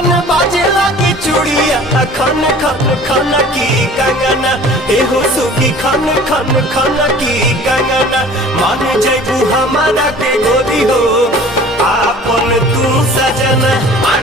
खन बाजे लागी चूड़िया खन खन खन की कंगना एहो सुखी खन खन खन की कंगना मान जैबू हमारा के गोरी हो आपन तू सजना।